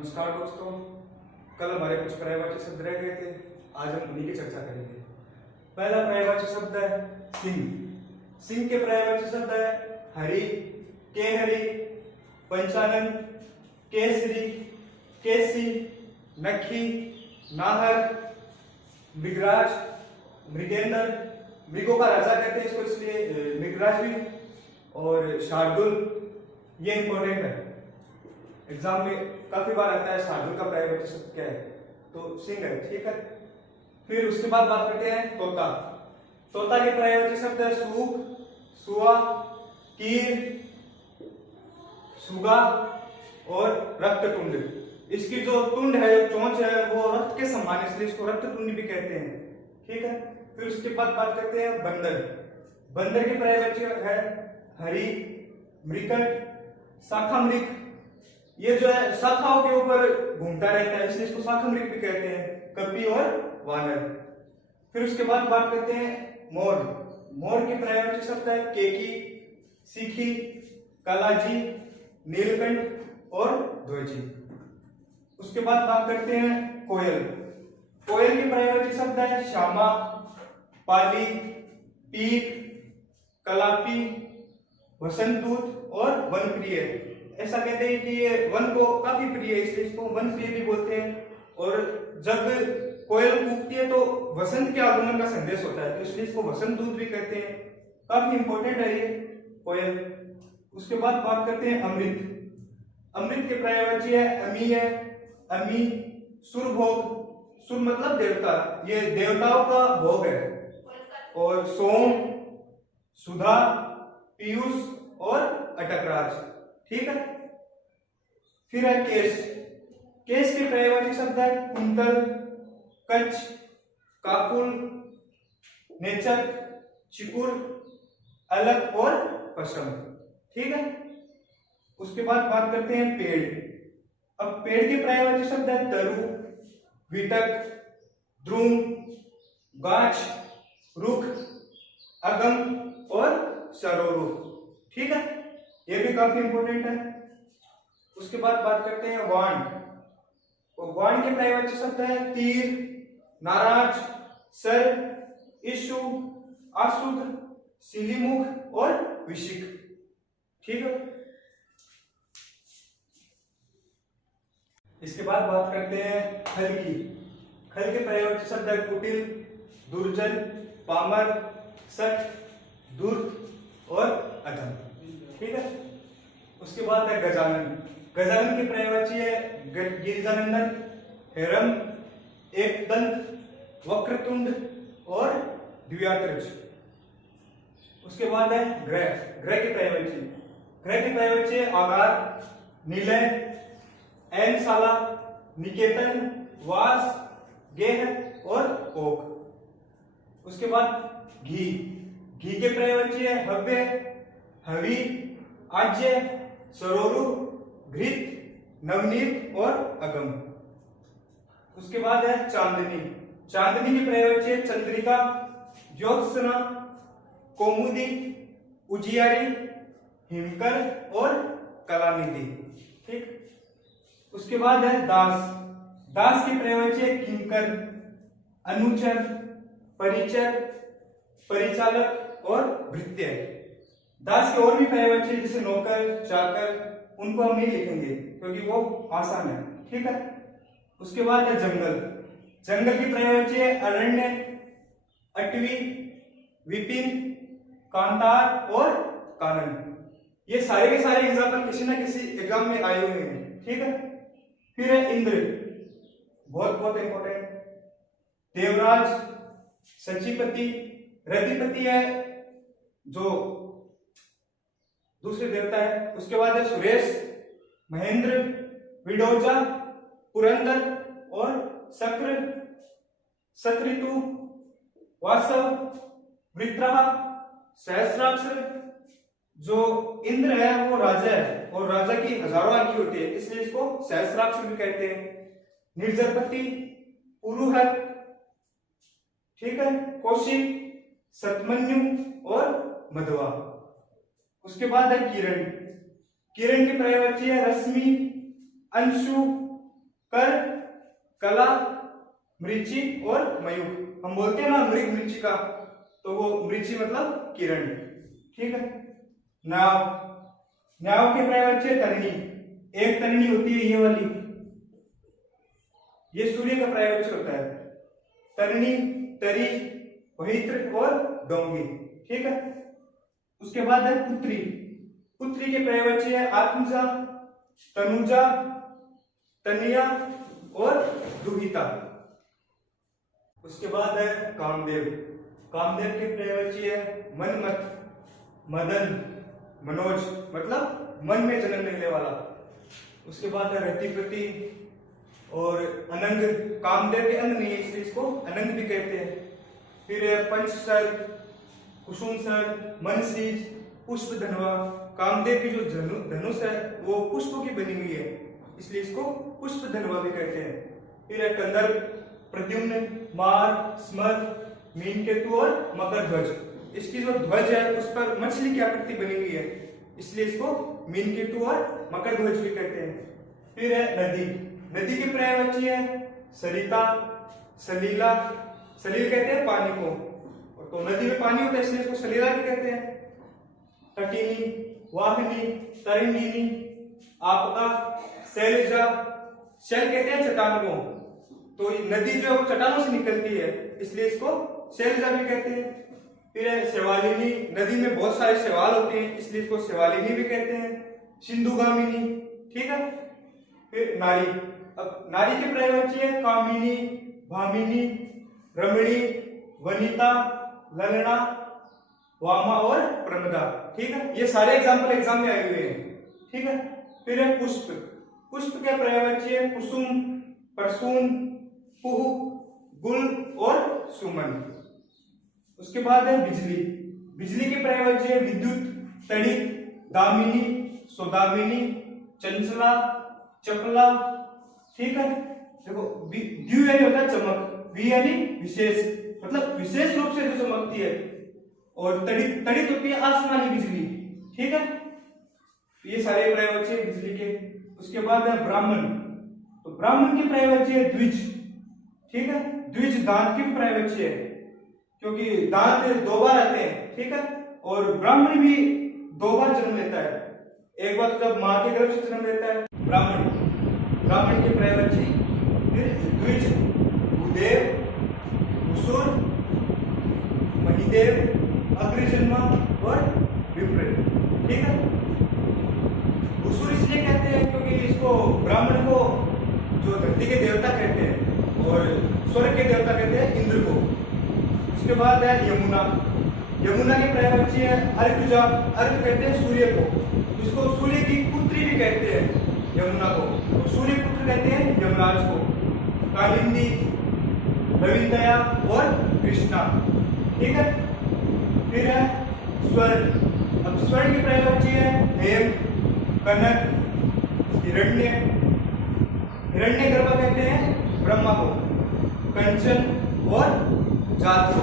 नमस्कार दोस्तों। कल हमारे कुछ पर्यायवाची शब्द रह गए थे, आज हम उन्हीं की चर्चा करेंगे। पहला पर्यायवाची शब्द है सिंह। सिंह के पर्यायवाची शब्द है हरि, केहरी, पंचानन, केसरी, केसी, नखी, नाहर, मृगराज, मृगेंद्र। मृगों का राजा कहते हैं इसको, इसलिए मृगराज भी, और शार्दुल। ये इंपॉर्टेंट है, एग्जाम में काफी बार आता है शार्दुल का पर्यायवाची शब्द क्या है, तो सिंह है। ठीक है, फिर उसके बाद बात करते हैं तोता। तोता के पर्यायवाची शब्द है सूख, सुआ, कीर, सुगा और रक्तटुंड। इसकी जो टुंड है, जो चोंच है, वो रक्त के समान, इसलिए इसको रक्तटुंड भी कहते हैं। ठीक है, फिर उसके बाद बात करते हैं बंदर। बंदर के पर्यायवाची है हरि, मृकट, शाखा मृग। ये जो है शाखाओं के ऊपर घूमता रहता है, इसलिए इसको शाखा मृग भी कहते हैं। कपी और वानर। फिर उसके बाद बात करते हैं मोर। मोर के पर्यायवाची शब्द है केकी, सीखी, कालाजी, नीलकंठ और ध्वजी। उसके बाद बात करते हैं कोयल। कोयल के पर्यायवाची शब्द है श्यामा, पाली, पीक, कलापी, वसंतूत और वनप्रिय। ऐसा कहते हैं कि ये वन को काफी प्रिय है, इसलिए इसको वन प्रिय भी बोलते हैं। और जब कोयल कूकती है तो वसंत के आगमन का संदेश होता है, तो इसलिए इसको वसंत दूत भी कहते हैं। काफी इंपॉर्टेंट है ये कोयल। उसके बाद बात करते हैं अमृत। अमृत के पर्यायवाची है अमी, अमी, सुरभोग। सुर मतलब देवता, ये देवताओं का भोग है। और सोम, सुधा, पीयूष और अटकराज। ठीक है, फिर है केश। केश के पर्यायवाची शब्द है कुंतल, कच्छ, काकुल, नेचक, चिकुर, अलग और पशम। ठीक है, उसके बाद बात करते हैं पेड़। अब पेड़ के पर्यायवाची शब्द है तरु, विटक, द्रुम, गाछ, रुख, अगम और सरोरु। ठीक है, ये भी काफी इंपॉर्टेंट है। उसके बाद बात करते हैं वाण। तो वाण के पर्यायवाची शब्द है तीर, नाराज, सर, इशु, आसुद, सिलीमुख और विशिक। ठीक है, इसके बाद बात करते हैं खल की। खल के पर्यायवाची शब्द है कुटिल, दुर्जन, पामर, सठ, दुर्ग और अधम। ठीक है, उसके बाद है गजानन। गजानन की पर्यायवाची है गिरिजानंदन, हेरम, एकदंत, वक्रतुंड और द्वियात्रज। उसके बाद है ग्रह। ग्रह की पर्यायवाची, ग्रह की पर्यायवाची है आगार, निलय, ऐनशाला, निकेतन, वास, गेह और ओक। उसके बाद घी। घी के पर्यायवाची है हव्य, हवि, आज्य, सरोरु, घृत, नवनीत और अगम। उसके बाद है चांदनी। चांदनी की पर्यायवाची है चंद्रिका, ज्योत्सना, कौमुदी, उजियारी, हिमकर और कलानिधि। ठीक, उसके बाद है दास। दास की पर्यायवाची है किंकर, अनुचर, परिचर, परिचालक और भृत्य। दास के और भी पर्यायवाची है, जैसे नौकर, चाकर, उनको हम नहीं लिखेंगे क्योंकि वो आसान है। ठीक है, उसके बाद है जंगल। जंगल की पर्यायवाची है अरण्य, अटवी, विपिन, कांतार और कानन। ये सारे के सारे एग्जाम्पल किसी ना किसी एग्जाम में आए हुए हैं। ठीक है, फिर है इंद्र, बहुत बहुत इंपॉर्टेंट। देवराज, सचिपति, रतिपति है जो दूसरे देवता है। उसके बाद है सुरेश, महेंद्र, विडोजा, पुरंदर और शक्र, शत्रितु, वासव, वृत्रहा, सहस्राक्ष। जो इंद्र है वो राजा है और राजा की हजारों आंखें होती है, इसलिए इसको सहस्राक्ष भी कहते हैं। निर्जरपति, पुरुहर, ठीक है, कौशिक, सतमन्यु और मधवा। उसके बाद है किरण। किरण की पर्यायवाची है रश्मि, अंशु, कर, कला, मृची और मयूख। हम बोलते हैं ना मृग मृचिका, तो वो मृची मतलब किरण। ठीक है। नाव, नाव के पर्यायवाची तरिणी। एक तरिणी होती है ये वाली, ये सूर्य का पर्यायवाची होता है। तरिणी, तरी, वहित्र और डोंगी। ठीक है। उसके बाद है पुत्री। पुत्री के पर्यायवाची है आत्मजा, तनुजा, तनया और दुहिता। उसके बाद है कामदेव। कामदेव के पर्यायवाची है मनमथ, मदन, मनोज मतलब मन में जन्म लेने वाला। उसके बाद है रतिप्रति और अनंग। कामदेव के अंग नहीं है इसलिए इसको अनंग भी कहते हैं। फिर है पंचसर, कुसुमसर, मनसीज, पुष्प धनवा। कामदेव की जो धनुष है वो पुष्पों की बनी हुई है इसलिए इसको पुष्प धनवा भी कहते हैं। फिर है कंदर्प, प्रद्युम्न, मार, स्मर, मीनकेतु और मकर ध्वज। इसकी जो ध्वज है उस पर मछली की आकृति बनी हुई है इसलिए इसको मीनकेतु और मकर ध्वज भी कहते हैं। फिर है नदी। नदी के पर्यायवाची है सरिता, सलीला। सलील कहते हैं पानी को, तो नदी में पानी होता है इसलिए इसको सलीला भी कहते हैं। तटिनी, वाहिनी, तरिणी, आपका, शैलजा। शैल कहते हैं चट्टान को, तो नदी जो है चट्टानों से निकलती है इसलिए इसको शैलजा भी कहते हैं। फिर है शैवालिनी। नदी में बहुत सारे शैवाल होते हैं इसलिए इसको शैवालिनी भी कहते हैं। सिंधुगामिनी। ठीक है। फिर नारी। अब नारी के पर्यायवाची है कामिनी, भामिनी, रमणी, वनिता, ललना, वामा और प्रमदा। ठीक है। ये सारे एग्जाम में आए हुए हैं। ठीक है। फिर है पुष्प। पुष्प के पर्यायवाची है कुसुम, परसुम, कुह, गुल और सुमन। उसके बाद है बिजली। बिजली के पर्यायवाची है विद्युत, तड़ित, दामिनी, सौदामिनी, चंचला, चपला। ठीक है। देखो द्यु यानी होता है चमक, वि यानी विशेष मतलब विशेष रूप से जो चमकती है, और तड़ित, तड़ित होती है आसमानी बिजली। ठीक है। ये सारे पर्यायवाची है बिजली के। उसके बाद है ब्राह्मण। तो ब्राह्मण की पर्यायवाची है द्विज। ठीक है। द्विज दांत की पर्यायवाची है क्योंकि दांत दो बार आते हैं। ठीक है। और ब्राह्मण भी दो बार जन्म लेता है, एक बार जब मां के गर्भ से जन्म लेता है ब्राह्मण। ब्राह्मण की पर्यायवाची द्विज, भूदेव, भूसुर, महीदेव, अग्रजन्मा और विप्र। ठीक है। भूसुर इसलिए कहते हैं क्योंकि इसको ब्राह्मण को जो धरती के देवता कहते हैं और स्वर्ग के देवता कहते हैं इंद्र को। उसके बाद है यमुना। यमुना की पर्यायवाची है अर्कजा। अर्क कहते हैं सूर्य को, इसको सूर्य की पुत्री भी कहते हैं यमुना को, तो सूर्य पुत्र कहते हैं यमराज को। कालिंदी, रविंदया और कृष्णा। ठीक है। फिर है स्वर्ण। अब स्वर्ण की पर्यायवाची है हेम, कनक, हिरण्य। हिरण्य गर्भ कहते हैं ब्रह्मा को, कंचन और जात को।